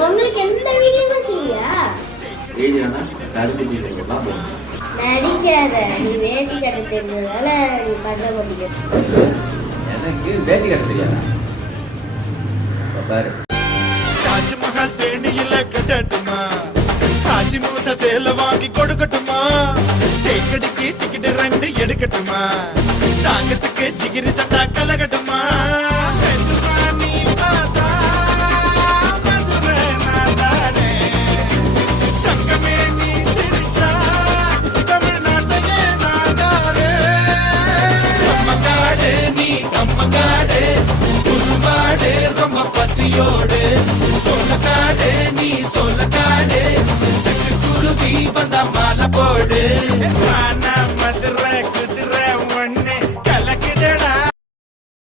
உங்களுக்கு எந்த வீடியோவும் செய்யா ஏஜ்னா கருத்து வீடியோலாம் போகணும் நடிக்காத நீ வேட்டி கட்ட தெரிஞ்சதால நீ பண்ண முடியும் எனக்கு வேட்டி கட்ட தெரியாதா? இப்ப பாரு. தாஜ்மஹால் தேனியில கட்டட்டுமா? தாஜி மூச சேல வாங்கி கொடுக்கட்டுமா? தேக்கடிக்கு டிக்கெட் ரெண்டு எடுக்கட்டுமா? தாங்கத்துக்கு ஜிகிரி தண்டா கலகட்டுமா? பசியோடு சொல்ல காடு நீ சொல்ல காடு. சிட்டு குருவி வந்தா மாலை போடு.